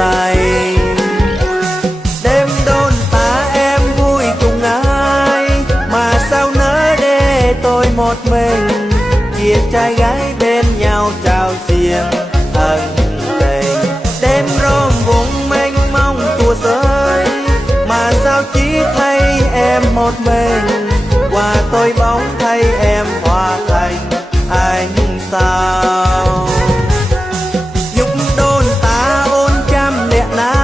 say. Đêm đôn ta em vui cùng ai, mà sao nỡ để tôi một mình. Chia trai gái bên nhau chào riêng ân tình. Đêm rôm vùng mênh mông tua rơi, mà sao chỉ thấy em một mình. Qua tôi bóng thấy em hòa thành anh sao. Nhục đôn ta ôn trăm nẹ na,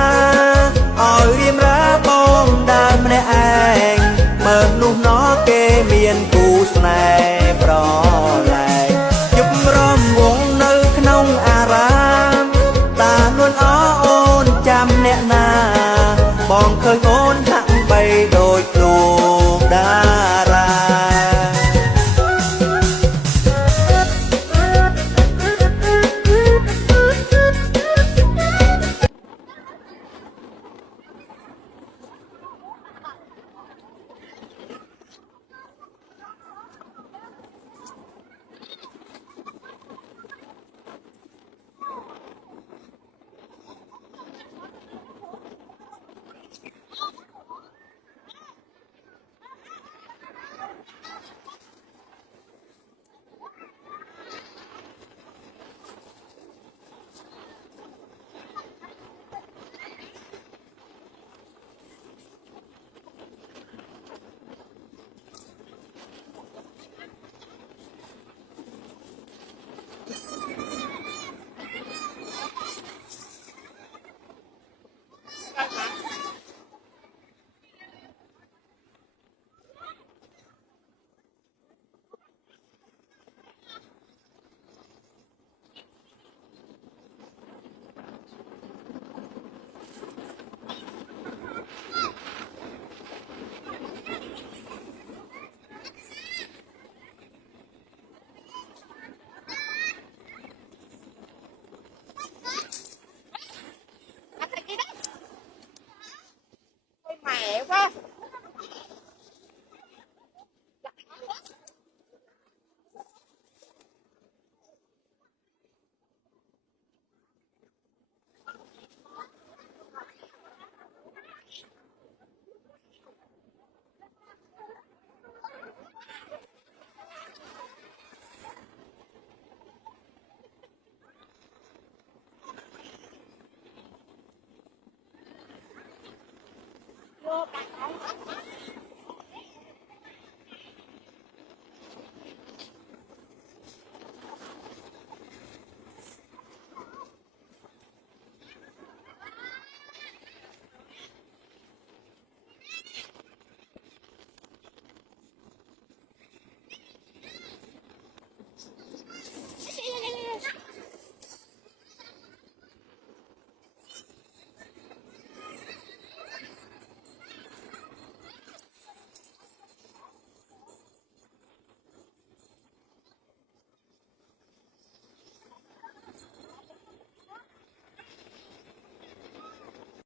ỏi im ra bom đam nẹ anh. Mờ nụ nó kê miền cù snai pro lại. Nhục rôm vùng nơi nông à ram, ta luôn ó ôn trăm nẹ na. Bòn khơi ôn hẳn bay đôi luồng đa ra. Mẹ quá. Vô,